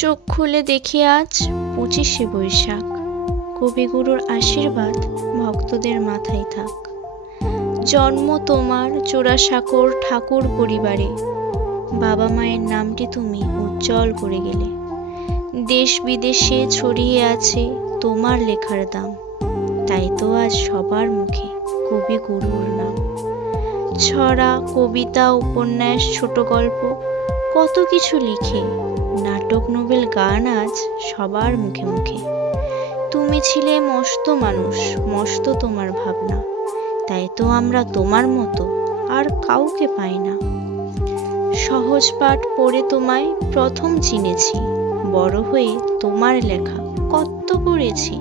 চোখ খুলে দেখি আজ 25শে বৈশাখ। কবিগুরুর আশীর্বাদ ভক্তদের মাথায় থাক। জন্ম তোমার জোড়াসাঁকোর ঠাকুর পরিবারে, বাবা মায়ের নামটি তুমি উজ্জ্বল করে গেলে। দেশ বিদেশে ছড়িয়ে আছে তোমার লেখার দাম, তাই তো আজ সবার মুখে কবিগুরুর নাম। ছড়া, কবিতা, উপন্যাস, ছোট গল্প কত কিছু লিখে, নাটক, নোবেল, গান আজ সবার মুখে মুখে। তুমি ছিলে মস্ত মানুষ, মস্ত তোমার ভাবনা, তাই তো আমরা তোমার মতো আর কাউকে পাই না। সহজ পাঠ পড়ে তোমায় প্রথম চিনেছি, বড় হয়ে তোমার লেখা কত পড়েছি।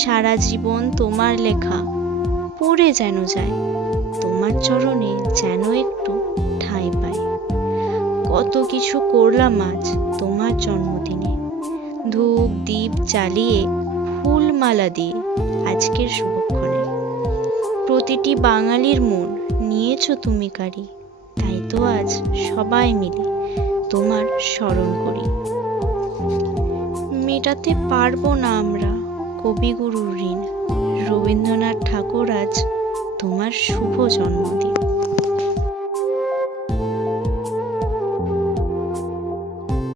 সারা জীবন তোমার লেখা পড়ে যেন যায়, তোমার চরণে যেন একটু ঠাঁই পাই। কত কিছু করলাম আজ তোমার জন্মদিনে, ধূপ দীপ জ্বালিয়ে ফুল মালা দিয়ে আজকের শুভক্ষণে। প্রতিটি বাঙালির মন নিয়েছো তুমি কারি, তাই তো আজ সবাই মিলে তোমার স্মরণ করি। মেটাতে পারবো না আমরা কবিগুরুর ঋণ, রবীন্দ্রনাথ ঠাকুর আজ তোমার শুভ জন্মদিন।